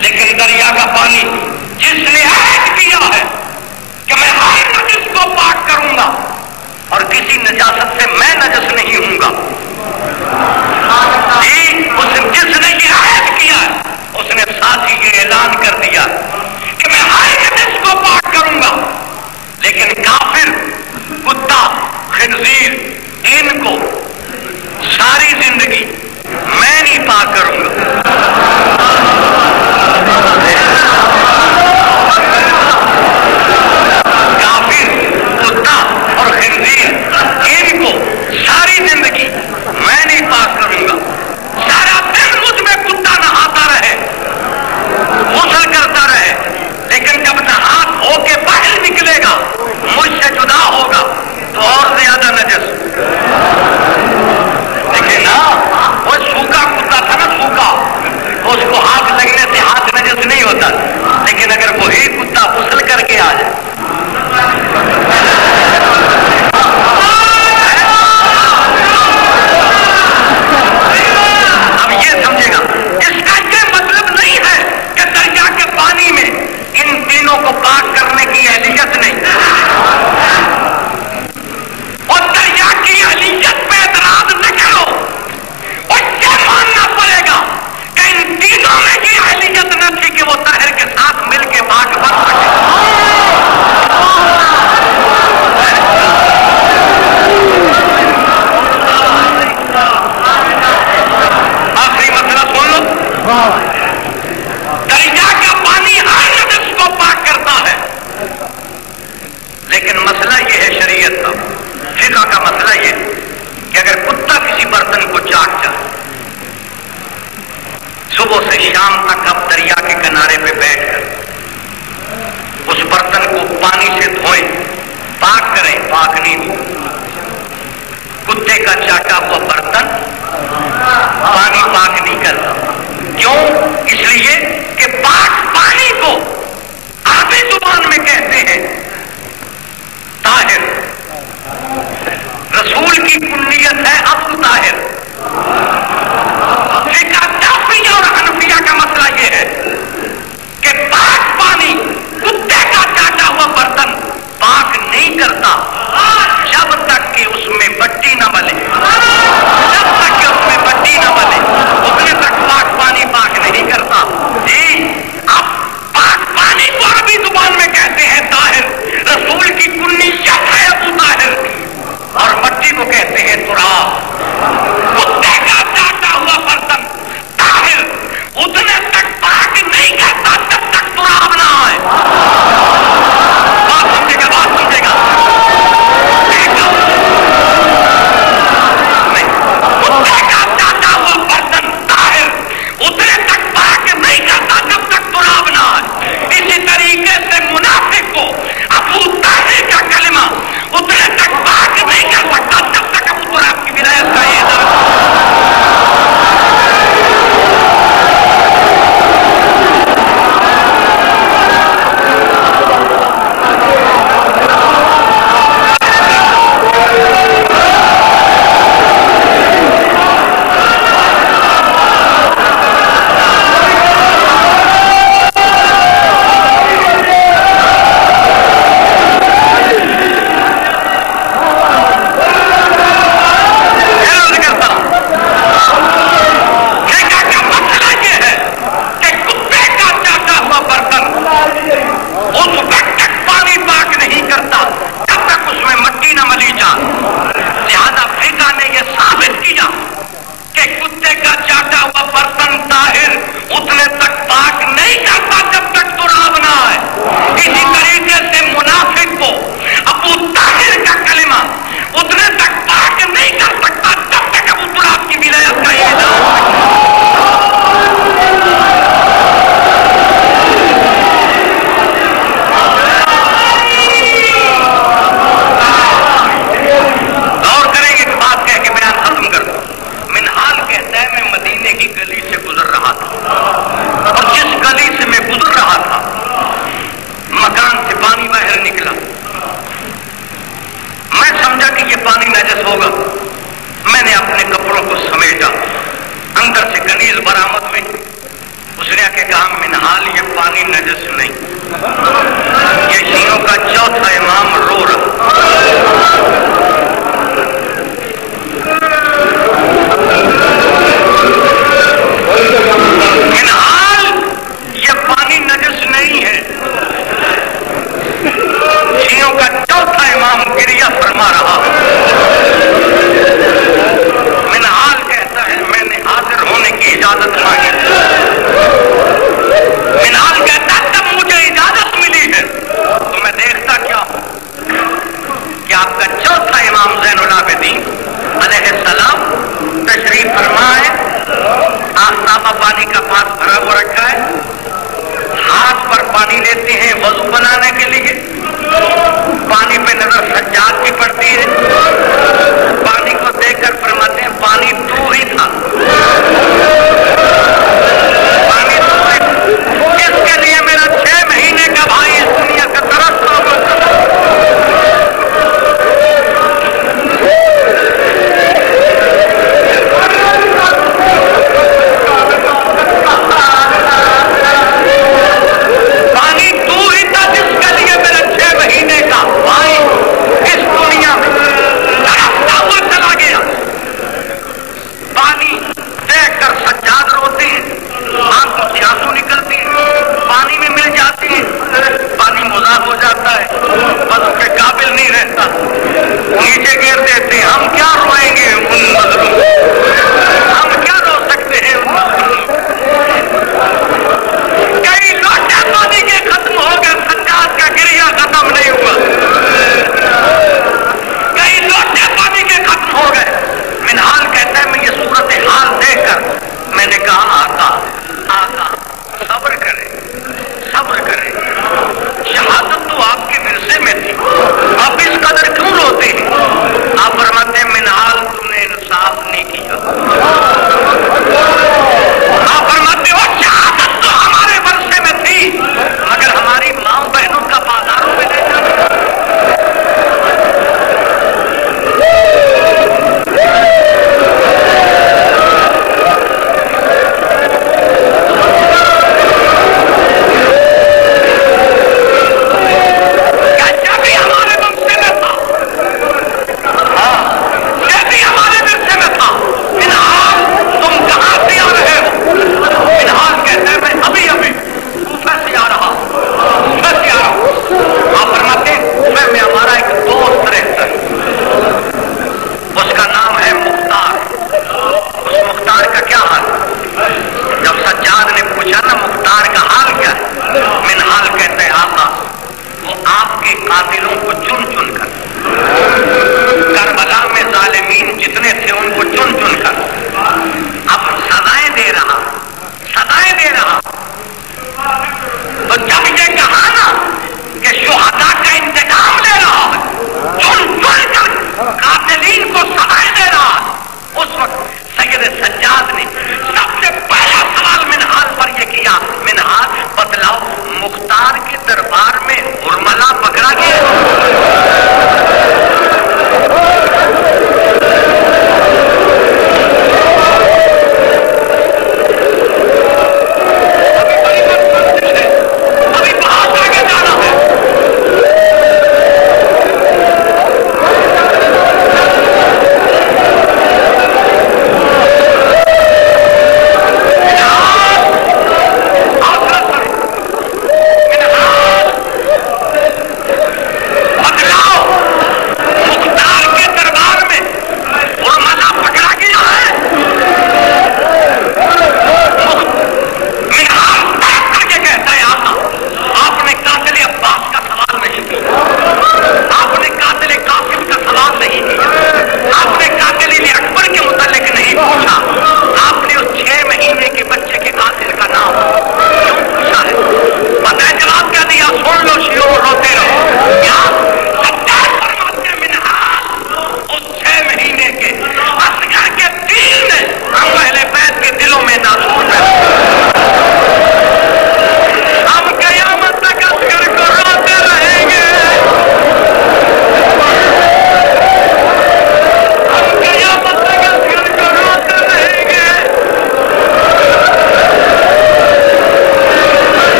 لیکن دریا کا پانی جس نے عہد کیا ہے کہ میں ہر نجس کو پاک کروں گا اور کسی نجاست سے میں نجس نہیں ہوں گا، جس نے یہ عہد کیا ہے اس نے ساتھ ہی یہ اعلان کر دیا کہ میں ہر نجس کو پاک کروں گا، لیکن کافر، کتا، خنزیر، ان کو ساری زندگی میں نہیں پاک کروں گا۔ کافر، کتا اور خنزیر، ان کو ساری زندگی میں نہیں پاک کروں گا۔ سارا دن مجھ میں کتا نہاتا رہے، غسل کرتا رہے، لیکن جب نہا ہو کے باہر نکلے گا، مجھ سے جدا ہوگا تو اور زیادہ نجس۔ لیکن نا وہ سوکھا کتا تھا نا، سوکھا، اس کو ہاتھ لگنے سے ہاتھ نجس نہیں ہوتا، لیکن اگر وہی کتا غسل کر کے آ جائے، اب یہ سمجھے گا، اس کا یہ مطلب نہیں ہے کہ دریا کے پانی میں ان تینوں کو پاک کرنے کی اہلیت نہیں، اور دریا کی اہلیت پہ اعتراض نہ کرو، اور یہ ماننا پڑے گا کہ ان تینوں میں یہ اہلیت نہ تھی کہ وہ طاہر کے ساتھ مل کے پاک بن سکے۔ آخری مسئلہ سن لو، دریا کا پانی ہر نجس کو پاک کرتا ہے، لیکن مسئلہ یہ ہے شریعت کا، فقہ کا مسئلہ یہ کہ اگر کتا کسی برتن کو چاٹ جائے، صبح سے شام تک آپ دریا کے کنارے پہ بیٹھ کر اس برتن کو پانی سے دھوئیں، پاک کریں، پاک نہیں ہو۔ کتے کا چاٹا ہوا برتن پانی پاک نہیں کرتا، کیوں؟ اس لیے کہ پاک پانی کو عربی زبان میں کہتے ہیں طاہر، رسول کی کنیت ہے ابو طاہر۔ فقہ شافعیہ اور حنفیہ کا مسئلہ یہ ہے کہ پاک پانی کتے کا چاٹا ہوا برتن پاک نہیں کرتا جب تک کہ اس میں مٹی نہ ملے، جب تک کہ یہ شیعوں کا چوتھا امام رو رہا. منہال یہ پانی نجس نہیں ہے. شیعوں کا چوتھا امام گریہ فرما رہا ہے. منہال کہتا ہے میں نے حاضر ہونے کی اجازت مانگی. منہال کہتا ہے تب مجھے اجازت ملی ہے تو میں دیکھتا کیا ہوں کہ آپ کا چوتھا امام زین العابدین علیہ السلام تشریف فرما ہے. آفتابہ پانی کا پاس بھرا ہوا رکھا ہے. ہاتھ پر پانی لیتے ہیں وضو بنانے کے لیے. پانی پہ نظر سجاد کی پڑتی ہے. پانی کو دیکھ کر فرماتے ہیں پانی تو ہی تھا. پانی تو ہی تھا جس کے لیے میرا 6 مہینے کا بھائی اس دنیا کا ترس ہوگا. ہو جاتا ہے بس اس کے قابل نہیں رہتا. نیچے گر دیتے ہیں. ہم کیا روئیں گے ان مظلوم. ہم کیا رو سکتے ہیں ان مظلوم. کئی لوٹے پانی کے ختم ہو گئے. سجاد کا گریہ ختم نہیں ہوا. کئی لوٹے پانی کے ختم ہو گئے. منہال کہتا ہے میں یہ صورت حال دیکھ کر میں نے کہا آقا آقا صبر کرے صبر کرے. شہادت تو آپ کے ورثے میں تھی. آپ اس قدر کیوں روتے ہیں؟ آپ فرماتے ہیں منہال تم نے انصاف نہیں کیا. آپ فرماتے ہو شہادت تو ہمارے ورثے میں تھی مگر ہماری ماں بہنوں کا بازاروں میں لے جانا. قاتلوں کو چن چن کر کربلا میں ظالمین جتنے تھے ان کو چن چن کر اب سزائیں دے رہا. تو جب یہ کہا نا کہ شہداء کا انتقام لے رہا ہے چن چن کر قاتلین کو سزائیں دے رہا ہے. اس وقت سید سجاد نے سب سے پہلا سوال منہال پر یہ کیا منہال بتلاؤ مختار کے دربار میں ارملا پکڑا گیا.